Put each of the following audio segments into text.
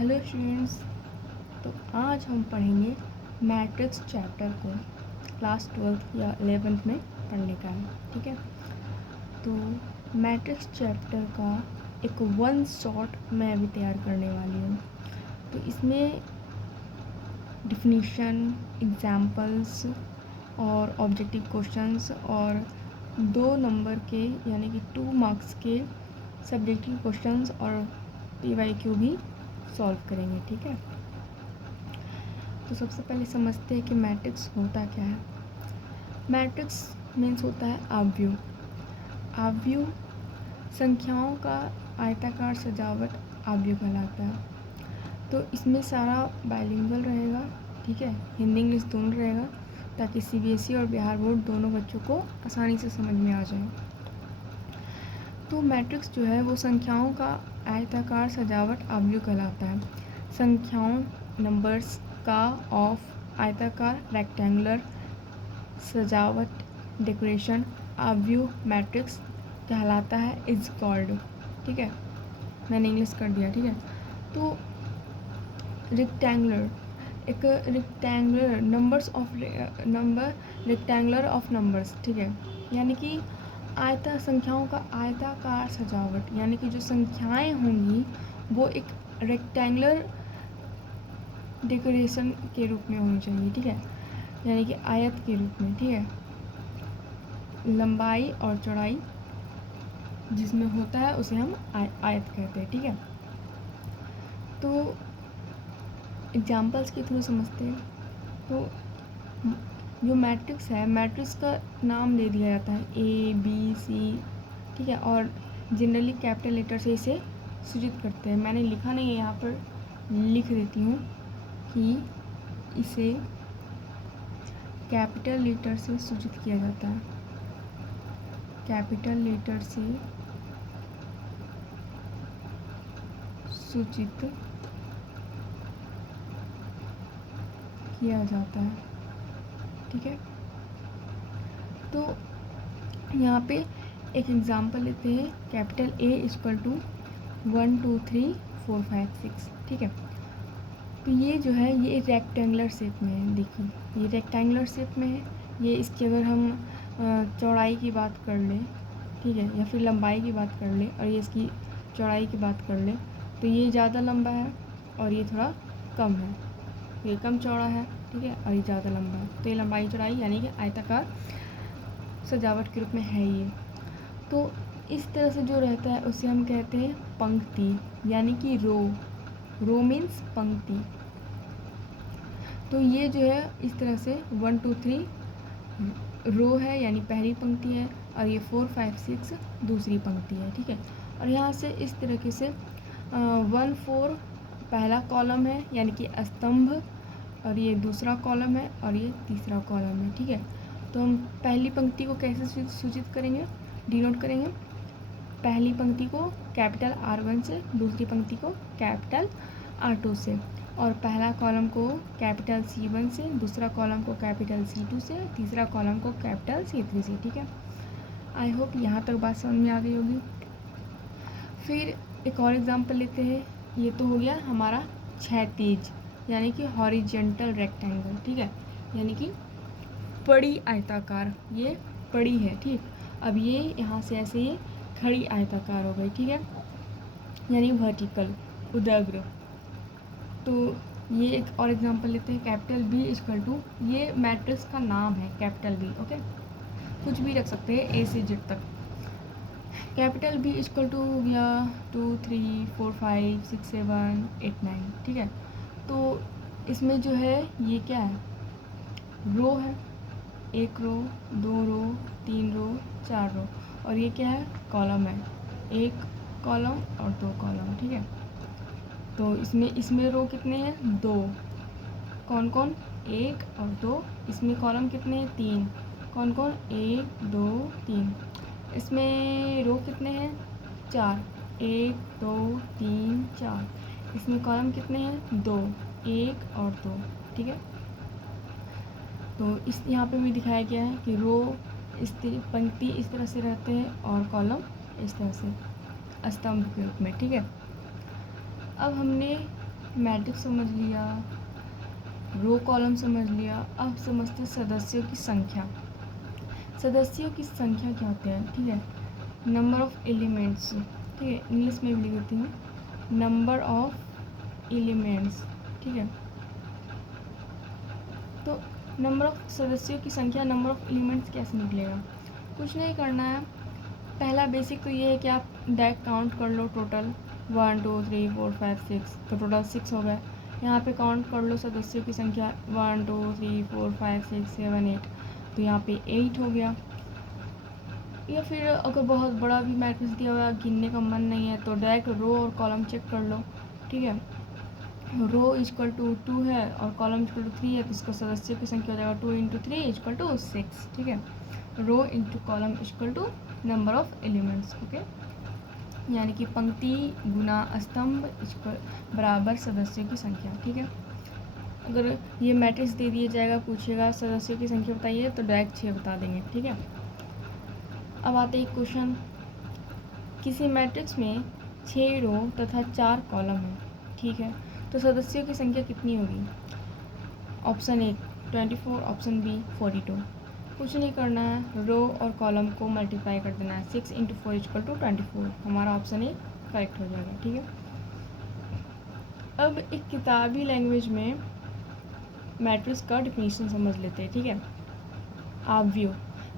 Hello students. तो आज हम पढ़ेंगे मैट्रिक्स चैप्टर को। क्लास 12th या 11th में पढ़ने का है, ठीक है। तो मैट्रिक्स चैप्टर का एक वन शॉट मैं अभी तैयार करने वाली हूँ। तो इसमें डिफिनीशन, एग्जाम्पल्स और ऑब्जेक्टिव क्वेश्चंस और 2 नंबर के यानी कि 2 मार्क्स के सब्जेक्टिव क्वेश्चंस और PYQ भी सॉल्व करेंगे, ठीक है। तो सबसे पहले समझते हैं कि मैट्रिक्स होता क्या है। मैट्रिक्स मीन्स होता है आव्यूह। आव्यूह संख्याओं का आयताकार सजावट आव्यूह कहलाता है। तो इसमें सारा बाइलिंगुअल रहेगा, ठीक है, हिंदी इंग्लिश दोनों रहेगा, ताकि CBSE और बिहार बोर्ड दोनों बच्चों को आसानी से समझ में आ जाए। तो मैट्रिक्स जो है वो संख्याओं का आयताकार सजावट आव्यूह कहलाता है। संख्याओं नंबर्स का ऑफ आयताकार रेक्टेंगुलर सजावट डेकोरेशन आव्यूह मैट्रिक्स कहलाता है इज कॉल्ड, ठीक है। मैंने इंग्लिश कर दिया, ठीक है। तो रेक्टेंगुलर एक रेक्टेंगुलर रेक्टेंगुलर ऑफ नंबर्स, ठीक है, यानी कि संख्याओं का आयताकार सजावट, यानी कि जो संख्याएं होंगी वो एक रेक्टेंगुलर डेकोरेशन के रूप में होनी चाहिए, ठीक है, यानी कि आयत के रूप में, ठीक है। लंबाई और चौड़ाई जिसमें होता है उसे हम आयत कहते हैं, ठीक है। तो एग्जाम्पल्स के थ्रू समझते हैं। तो जो मैट्रिक्स है, मैट्रिक्स का नाम दे दिया जाता है ABC, ठीक है, और जनरली कैपिटल लेटर से इसे सूचित करते हैं। मैंने लिखा नहीं है, यहाँ पर लिख देती हूँ कि इसे कैपिटल लेटर से सूचित किया जाता है। कैपिटल लेटर से सूचित किया जाता है, ठीक है। तो यहाँ पे एक एग्जांपल लेते हैं। कैपिटल A इक्वल टू 1 2 3 4 5 6, ठीक है। तो ये जो है ये रेक्टेंगुलर शेप में है, देखिए ये रेक्टेंगुलर शेप में है। ये इसकी अगर हम चौड़ाई की बात कर लें, ठीक है, या फिर लंबाई की बात कर लें और ये इसकी चौड़ाई की बात कर लें, तो ये ज़्यादा लंबा है और ये थोड़ा कम है। ये कम चौड़ा है, ठीक है, और ये ज़्यादा लंबा है। तो ये लंबाई चौड़ाई यानी कि आयताकार सजावट के रूप में है ये। तो इस तरह से जो रहता है उसे हम कहते हैं पंक्ति, यानी कि रो मीन्स पंक्ति। तो ये जो है इस तरह से 1 2 3 रो है, यानी पहली पंक्ति है, और ये 4 5 6 दूसरी पंक्ति है, ठीक है। और यहाँ से इस तरीके से 1 4 पहला कॉलम है, यानी कि स्तंभ, और ये दूसरा कॉलम है और ये तीसरा कॉलम है, ठीक है। तो हम पहली पंक्ति को कैसे सूचित करेंगे, डिनोट करेंगे। पहली पंक्ति को कैपिटल R1 से, दूसरी पंक्ति को कैपिटल R2 से, और पहला कॉलम को कैपिटल C1 से, दूसरा कॉलम को कैपिटल C2 से, तीसरा कॉलम को कैपिटल C3 से, ठीक है। आई होप यहाँ तक बात समझ में आ गई होगी। फिर एक और एग्जांपल लेते हैं। ये तो हो गया हमारा क्षैतिज, यानी कि हॉरिजेंटल रेक्टेंगल, ठीक है, यानी कि पड़ी आयताकार, ये पड़ी है, ठीक। अब ये यहाँ से ऐसे ये खड़ी आयताकार हो गई, ठीक है, यानी वर्टिकल, उदग्र। तो ये एक और एग्जांपल लेते हैं। कैपिटल B इक्वल टू, ये मैट्रिक्स का नाम है कैपिटल B, ओके, कुछ भी रख सकते हैं A से Z तक। कैपिटल B इक्वल टू हो गया 2 3 4 5 6 7 8 9, ठीक है। तो इसमें जो है ये क्या है, रो है, 1 रो 2 रो 3 रो 4 रो, और ये क्या है, कॉलम है, 1 कॉलम और 2 कॉलम, ठीक है। तो इसमें रो कितने हैं, 2, कौन कौन, 1 और 2। इसमें कॉलम कितने हैं, 3, कौन कौन, 1 2 3। इसमें रो कितने हैं, 4, 1 2 3 4। इसमें कॉलम कितने हैं, 2, 1 और 2, ठीक है। तो इस यहाँ पे भी दिखाया गया है कि रो पंक्ति इस तरह से रहते हैं और कॉलम इस तरह से स्तंभ के रूप में, ठीक है। अब हमने मैट्रिक्स समझ लिया, रो कॉलम समझ लिया। अब समझते सदस्यों की संख्या। सदस्यों की संख्या क्या होती है, ठीक है। नंबर ऑफ एलिमेंट्स, ठीक है, इंग्लिश में भी लिख देती हूँ, नंबर ऑफ एलिमेंट्स, ठीक है। तो नंबर ऑफ सदस्यों की संख्या, नंबर ऑफ एलिमेंट्स कैसे निकलेगा? कुछ नहीं करना है। पहला बेसिक तो ये है कि आप डायरेक्ट काउंट कर लो टोटल 1 2 3 4 5 6, तो टोटल 6 हो गए। यहाँ पे काउंट कर लो सदस्यों की संख्या 1 2 3 4 5 6 7 8, तो यहाँ पे 8 हो गया। या फिर अगर बहुत बड़ा भी मैट्रिक्स दिया हुआ है, गिनने का मन नहीं है, तो डायरेक्ट रो और कॉलम चेक कर लो, ठीक है। रो इक्वल टू 2 है और कॉलम इक्वल टू 3 है, तो इसका सदस्यों की संख्या हो जाएगा 2 इंटू 3 इक्वल टू 6, ठीक है। Row into column equal to number of elements, okay. यानी कि पंक्ति गुना स्तंभ बराबर सदस्यों की संख्या, ठीक है। अगर ये मैट्रिक्स दे दिया जाएगा, पूछेगा सदस्यों की संख्या बताइए, तो डायरेक्ट 6 बता देंगे, ठीक है। अब आते हैं क्वेश्चन। किसी मैट्रिक्स में 6 रो तथा 4 कॉलम है, ठीक है, तो सदस्यों की संख्या कितनी होगी? Option A 24, option B 42। कुछ नहीं करना है, रो और कॉलम को मल्टीप्लाई कर देना है। 6 इंटू 4 इक्वल टू 24, हमारा ऑप्शन ए करेक्ट हो जाएगा, ठीक है। अब एक किताबी लैंग्वेज में मैट्रिक्स का डिफिनीशन समझ लेते हैं, ठीक है। आव्यूह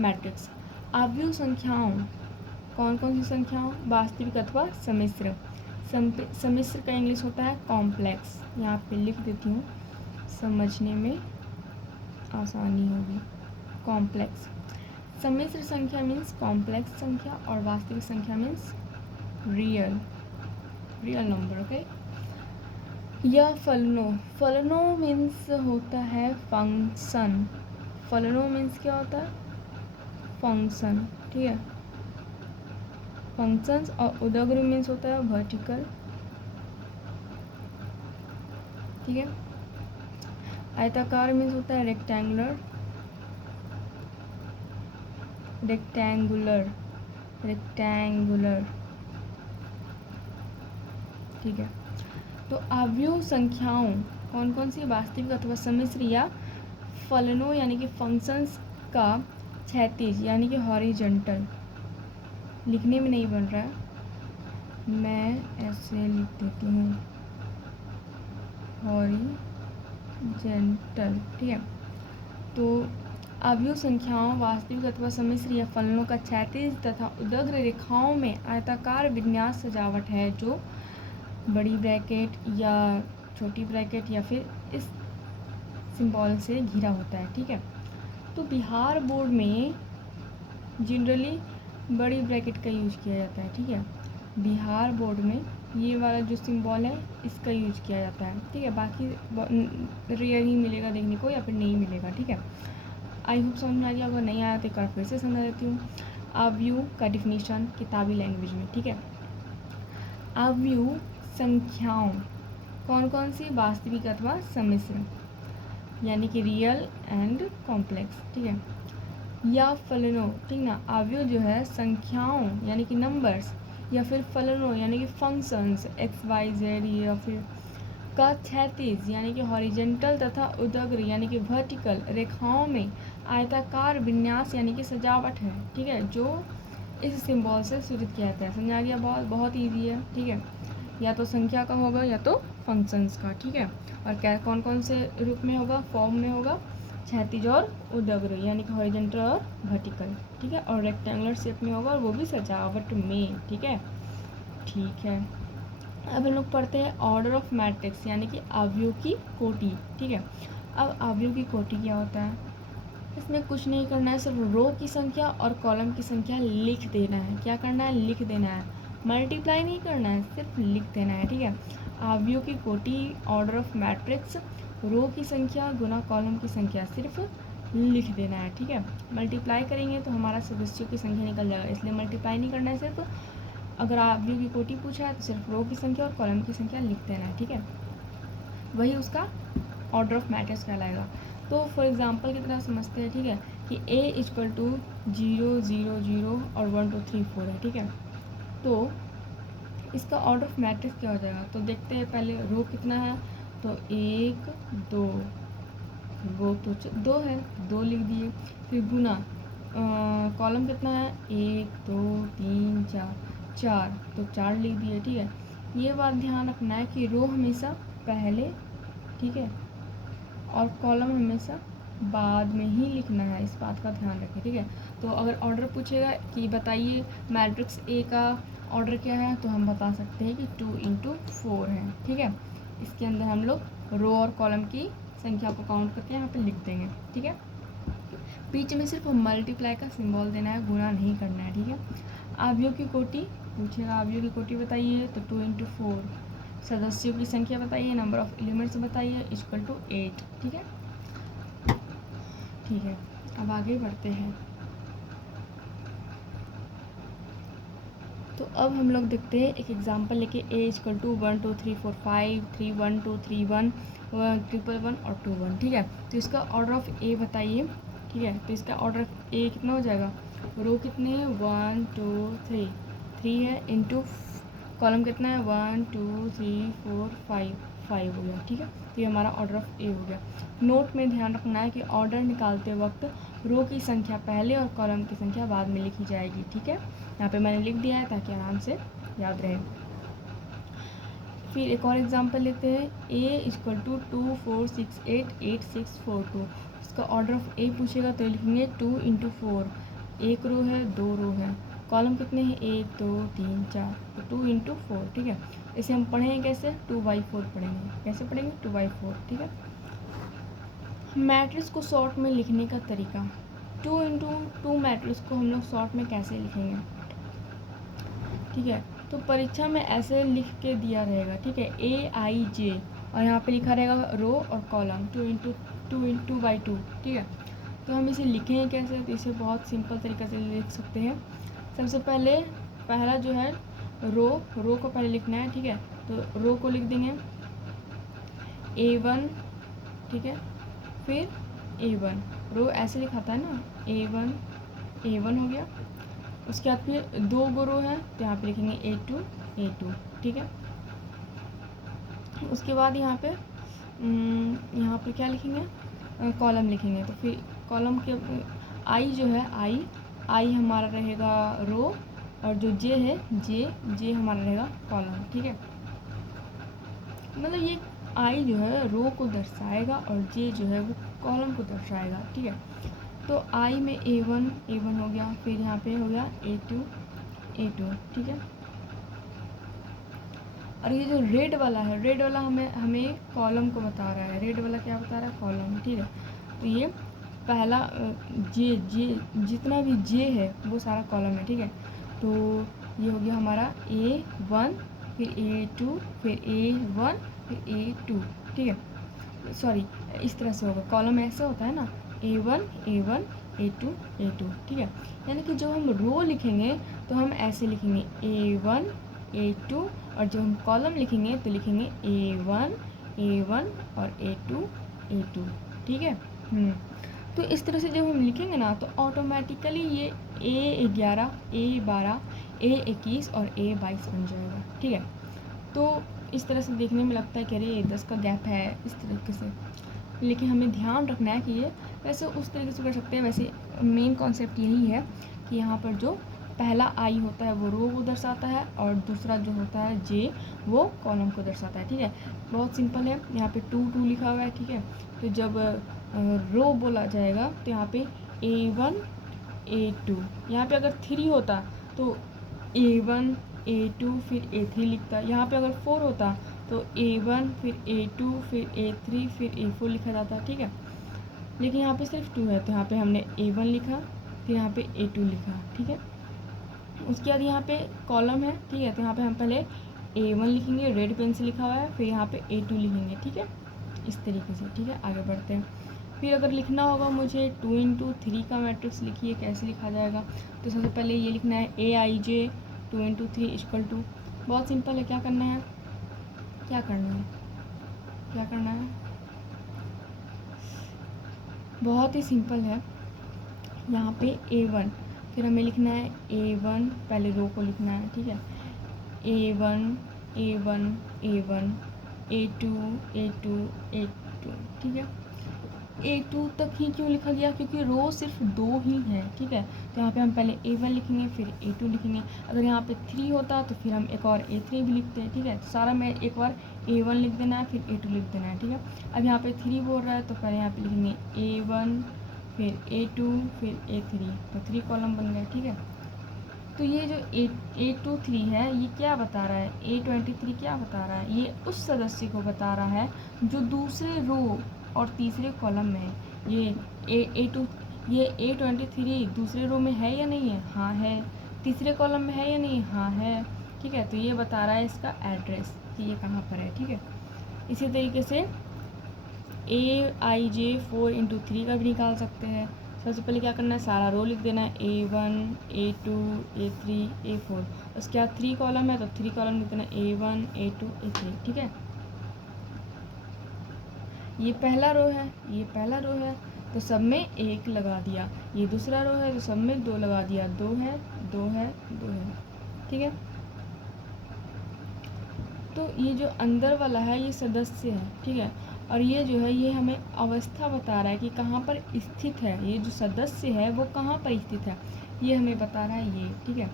मैट्रिक्स, आव्यूह संख्याओं, कौन कौन सी संख्याओं? वास्तविक अथवा सम्मिश्र। सम्मिश्र का इंग्लिश होता है कॉम्प्लेक्स। यहाँ पे लिख देती हूँ, समझने में आसानी होगी। कॉम्प्लेक्स, सम्मिश्र संख्या मीन्स कॉम्प्लेक्स संख्या और वास्तविक संख्या मीन्स रियल नंबर, ओके। या फलनो, फलनो मीन्स होता है फंक्शन। फलनो मीन्स क्या होता है? फंक्शन, ठीक है, फंक्शंस। और उदग्र मीन्स होता है वर्टिकल, ठीक है। आयताकार मीन्स होता है रेक्टेंगुलर, रेक्टेंगुलर, रेक्टेंगुलर, ठीक है। तो आव्यूह संख्याओं कौन कौन सी? वास्तविक अथवा सम्मिश्र या फलनों यानी कि फंक्शंस का क्षैतिज यानी कि हॉरिजॉन्टल, लिखने में नहीं बन रहा है, मैं ऐसे लिख देती हूँ, हॉरिजॉन्टल, ठीक है। तो आव्यूह संख्याओं वास्तविक अथवा सम्मिश्र या फलनों का क्षैतिज तथा उदग्र रेखाओं में आयताकार विन्यास सजावट है, जो बड़ी ब्रैकेट या छोटी ब्रैकेट या फिर इस सिंबल से घिरा होता है, ठीक है। तो बिहार बोर्ड में जनरली बड़ी ब्रैकेट का यूज किया जाता है, ठीक है। बिहार बोर्ड में ये वाला जो सिंबल है इसका यूज किया जाता है, ठीक है। बाकी रेयर ही मिलेगा देखने को या फिर नहीं मिलेगा, ठीक है। आई होप समझ में आ गया। अगर नहीं आया तो एक बार फिर से समझा देती हूँ। आव्यूह का डिफिनीशन किताबी लैंग्वेज में, ठीक है। आव्यूह संख्याओं कौन कौन सी? वास्तविक अथवा सम्मिश्र यानी कि रियल एंड कॉम्प्लेक्स, ठीक है। या फलनों, ठीक ना, आव्यूह जो है संख्याओं यानी कि नंबर्स या फिर फलनों यानी कि फंक्शंस एक्स वाई जेड या फिर का क्षैतिज यानी कि हॉरिजॉन्टल तथा उदग्र यानी कि वर्टिकल रेखाओं में आयताकार विन्यास यानी कि सजावट है, ठीक है, जो इस सिंबल से सूचित किया जाता है। समझा गया? बहुत ईजी है, ठीक है। या तो संख्या का होगा या तो फंक्शंस का, ठीक है। और क्या कौन कौन से रूप में होगा? फॉर्म में होगा, क्षैतिज और उदग्र यानी कि हॉरिजॉन्टल और वर्टिकल, ठीक है। और रेक्टेंगुलर शेप में होगा और वो भी सजावट में, ठीक है। ठीक है, अब हम लोग पढ़ते हैं ऑर्डर ऑफ मैट्रिक्स यानी कि आव्यूह की कोटि, ठीक है। अब आव्यूह की कोटि क्या होता है? इसमें कुछ नहीं करना है, सिर्फ रो की संख्या और कॉलम की संख्या लिख देना है। क्या करना है? लिख देना है, मल्टीप्लाई नहीं करना है, सिर्फ लिख देना है, ठीक है। आव्यूह की कोटि, ऑर्डर ऑफ मैट्रिक्स, रो की संख्या गुना कॉलम की संख्या, सिर्फ लिख देना है, ठीक है। मल्टीप्लाई करेंगे तो हमारा सदस्यों की संख्या निकल जाएगा, इसलिए मल्टीप्लाई नहीं करना है। सिर्फ अगर आव्यूह की कोटि पूछा है तो सिर्फ रो की संख्या और कॉलम की संख्या लिख देना है, ठीक है। वही उसका ऑर्डर ऑफ मैट्रिक्स कहलाएगा। तो फॉर एग्जांपल की तरह समझते हैं, ठीक है, कि A इक्वल टू 0 0 0 और 1 2 3 4 है, ठीक है। तो इसका ऑर्डर ऑफ मैट्रिक्स क्या हो जाएगा, तो देखते हैं पहले रो कितना है, तो 1 2, रो तो 2 है, 2 लिख दिए। फिर गुना कॉलम कितना है, 1 2 3 4, 4 तो 4 लिख दिए, ठीक है। ये बात ध्यान रखना है कि रो हमेशा पहले, ठीक है, और कॉलम हमेशा बाद में ही लिखना है, इस बात का ध्यान रखें, ठीक है। तो अगर ऑर्डर पूछेगा कि बताइए मैट्रिक्स ए का ऑर्डर क्या है, तो हम बता सकते हैं कि 2 × 4 है, ठीक है। इसके अंदर हम लोग रो और कॉलम की संख्या को काउंट करके यहाँ पे लिख देंगे, ठीक है। बीच में सिर्फ मल्टीप्लाई का सिंबल देना है, गुणा नहीं करना है, ठीक है। आव्यूह की कोटि पूछेगा, आव्यूह की कोटि बताइए, तो 2 × 4। सदस्यों की संख्या बताइए, नंबर ऑफ एलिमेंट्स बताइए, इक्वल टू 8, ठीक है। ठीक है, अब आगे बढ़ते हैं। तो अब हम लोग देखते हैं एक एग्जांपल लेके, a इक्वल टू 1 2 3 4 5 3 1 2 3 1 1 1 और 2 1, ठीक है। तो इसका ऑर्डर ऑफ a बताइए, ठीक है। तो इसका ऑर्डर ऑफ a कितना हो जाएगा, रो कितने हैं 1 2 3, 3 है, इंटू कॉलम कितना है 1 2 3 4 5, 5 हो गया, ठीक है। तो ये हमारा ऑर्डर ऑफ ए हो गया। नोट में ध्यान रखना है कि ऑर्डर निकालते वक्त रो की संख्या पहले और कॉलम की संख्या बाद में लिखी जाएगी, ठीक है। यहाँ पे मैंने लिख दिया है ताकि आराम से याद रहे। फिर एक और एग्जांपल लेते हैं, a इक्वल टू 2 4 6 8 8 6 4 2। इसका ऑर्डर ऑफ ए पूछेगा तो लिखेंगे 2 × 4, एक रो है 2 रो है, कॉलम कितने हैं 1 2 3 4, तो 2 × 4, ठीक है। इसे हम पढ़ेंगे कैसे, 2/4 पढ़ेंगे, कैसे पढ़ेंगे 2/4, ठीक है। मैट्रिक्स को शॉर्ट में लिखने का तरीका, 2 × 2 मैट्रिक्स को हम लोग शॉर्ट में कैसे लिखेंगे, ठीक है। तो परीक्षा में ऐसे लिख के दिया रहेगा, ठीक है, AIJ, और यहाँ पे लिखा रहेगा रो और कॉलम 2 × 2/2, ठीक है। तो हम इसे लिखेंगे कैसे, तो इसे बहुत सिंपल तरीक़े से लिख सकते हैं। सबसे पहले पहला जो है रो को पहले लिखना है, ठीक है। तो रो को लिख देंगे A1, ठीक है। फिर A1, रो ऐसे लिखाता है ना, A1 हो गया। उसके बाद फिर 2 गो रो है, तो यहाँ पे लिखेंगे A2, ठीक है। उसके बाद यहाँ पे क्या लिखेंगे, कॉलम लिखेंगे। तो फिर कॉलम के आई जो है, आई हमारा रहेगा रो, और जो जे है जे हमारा रहेगा कॉलम, ठीक है। मतलब ये आई जो है रो को दर्शाएगा और जे जो है वो कॉलम को दर्शाएगा, ठीक है। तो आई में A1 हो गया, फिर यहाँ पे हो गया A2, ठीक है। और ये जो रेड वाला है, रेड वाला हमें कॉलम को बता रहा है, रेड वाला क्या बता रहा है, कॉलम, ठीक है। तो ये पहला जे जितना भी जे है वो सारा कॉलम है, ठीक है। तो ये हो गया हमारा A1, फिर A2, फिर A1, फिर A2, ठीक है। सॉरी, इस तरह से होगा, कॉलम ऐसे होता है ना, A1 A2, ठीक है। यानी कि जब हम रो लिखेंगे तो हम ऐसे लिखेंगे A1 A2, और जब हम कॉलम लिखेंगे तो लिखेंगे A1 और A2, ठीक है। तो इस तरह से जब हम लिखेंगे ना तो ऑटोमेटिकली ये A11, A12, A21 और A22 बन जाएगा, ठीक है। तो इस तरह से देखने में लगता है कि अरे 10 का गैप है, इस तरीके से, लेकिन हमें ध्यान रखना है कि ये वैसे उस तरीके से कर सकते हैं। वैसे मेन कॉन्सेप्ट यही है कि यहाँ पर जो पहला आई होता है वो रो को दर्शाता है, और दूसरा जो होता है जे वो कॉलम को दर्शाता है, ठीक है। बहुत सिंपल है, यहाँ पे 2 लिखा हुआ है, ठीक है। तो जब रो बोला जाएगा तो यहाँ पे A1 A2, यहाँ पे अगर 3 होता तो A1 A2 फिर A3 लिखता, यहाँ पे अगर 4 होता तो A1 फिर A2 फिर A3 फिर A4 लिखा जाता, ठीक है। लेकिन यहाँ पे सिर्फ 2 है, तो यहाँ पे हमने A1 लिखा, फिर यहाँ पे A2 लिखा, ठीक है। उसके बाद यहाँ पे कॉलम है, ठीक है। तो यहाँ पे हम पहले A1 लिखेंगे, रेड पेन से लिखा हुआ है, फिर यहाँ पे A2 लिखेंगे, ठीक है, इस तरीके से, ठीक है। आगे बढ़ते हैं। फिर अगर लिखना होगा मुझे 2 × 3 का मैट्रिक्स लिखिए, कैसे लिखा जाएगा, तो सबसे पहले ये लिखना है AIJ 2 × 3 इक्वल टू, बहुत सिंपल है, क्या करना है, बहुत ही सिंपल है। यहाँ पे A1, फिर हमें लिखना है A1, पहले रो को लिखना है, ठीक है। A1 A1 A1 A2 A2 A2, ठीक है। A2 तक ही क्यों लिखा गया, क्योंकि रो सिर्फ 2 ही हैं, ठीक है। तो यहाँ पे हम पहले A1 लिखेंगे फिर A2 लिखेंगे। अगर यहाँ पे 3 होता तो फिर हम एक और A3 भी लिखते हैं, ठीक है। तो सारा में एक बार A1 लिख देना है फिर A2 लिख देना है, ठीक है। अब यहाँ पे 3 बोल रहा है तो पहले यहाँ पे लिखेंगे A1 फिर A2 फिर A3, तो 3 कॉलम बन गए, ठीक है। तो ये जो A23 है ये क्या बता रहा है, A23 क्या बता रहा है, ये उस सदस्य को बता रहा है जो दूसरे रो और तीसरे कॉलम में है। ये A23 दूसरे रो में है या नहीं है, हाँ है। तीसरे कॉलम में है या नहीं, हाँ है, ठीक है। तो ये बता रहा है इसका एड्रेस कि ये कहाँ पर है, ठीक है। इसी तरीके से AIJ 4 × 3 का भी निकाल सकते हैं। सबसे पहले क्या करना है, सारा रो लिख देना है, A1 A2 A3 A4। उसके बाद 3 कॉलम है तो 3 कॉलम लिख देना A1 A2 A3, ठीक है। ये पहला रो है, ये पहला रो है तो सब में 1 लगा दिया। ये दूसरा रो है तो सब में 2 लगा दिया, 2 है 2 है 2 है, ठीक है। तो ये जो अंदर वाला है ये सदस्य है, ठीक है। और ये जो है ये हमें अवस्था बता रहा है कि कहाँ पर स्थित है, ये जो सदस्य है वो कहाँ पर स्थित है, ये हमें बता रहा है ये, ठीक है।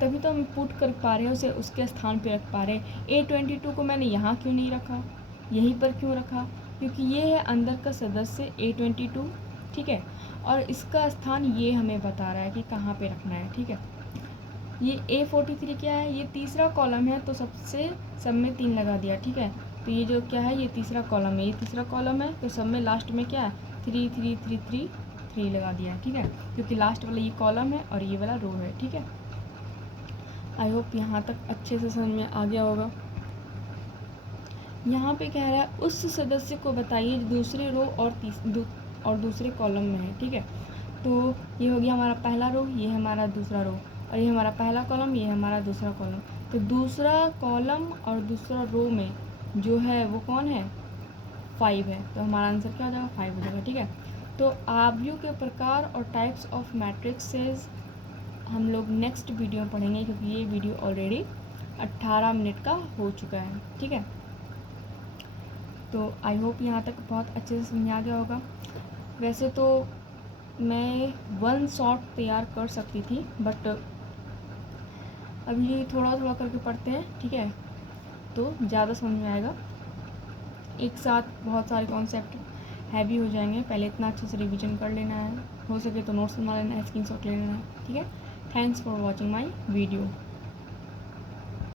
तभी तो हम पुट कर पा रहे हैं उसे, उसके स्थान पे रख पा रहे हैं। A22 को मैंने यहाँ क्यों नहीं रखा, यहीं पर क्यों रखा, क्योंकि ये है अंदर का सदस्य A22, ठीक है। और इसका स्थान ये हमें बता रहा है कि कहाँ पे रखना है, ठीक है। ये A43 क्या है, ये तीसरा कॉलम है तो सब में 3 लगा दिया, ठीक है। तो ये जो क्या है ये तीसरा कॉलम है, ये तीसरा कॉलम है तो सब में लास्ट में क्या है 3 3 3 3 3 लगा दिया, ठीक है। क्योंकि लास्ट वाला ये कॉलम है और ये वाला रो है, ठीक है। आई होप यहाँ तक अच्छे से समझ में आ गया होगा। यहाँ पे कह रहा है उस सदस्य को बताइए जो दूसरे रो और दूसरे कॉलम में है, ठीक है। तो ये हो गया हमारा पहला रो, ये हमारा दूसरा रो, और ये हमारा पहला कॉलम, ये हमारा दूसरा कॉलम। तो दूसरा कॉलम और दूसरा रो में जो है वो कौन है, 5 है। तो हमारा आंसर क्या हो जाएगा, 5 हो जाएगा, ठीक है। तो आव्यूह के प्रकार और टाइप्स ऑफ मैट्रिक्सेस हम लोग नेक्स्ट वीडियो में पढ़ेंगे, क्योंकि ये वीडियो ऑलरेडी 18 मिनट का हो चुका है, ठीक है। तो आई होप यहाँ तक बहुत अच्छे से समझ आ गया होगा। वैसे तो मैं 1 शॉट तैयार कर सकती थी, बट अभी थोड़ा थोड़ा करके पढ़ते हैं, ठीक है। तो ज़्यादा समझ में आएगा, एक साथ बहुत सारे कॉन्सेप्ट हैवी हो जाएंगे। पहले इतना अच्छे से रिवीजन कर लेना है, हो सके तो नोट्स बना लेना है, स्क्रीनशॉट ले लेना है, ठीक है। Thanks for watching my video.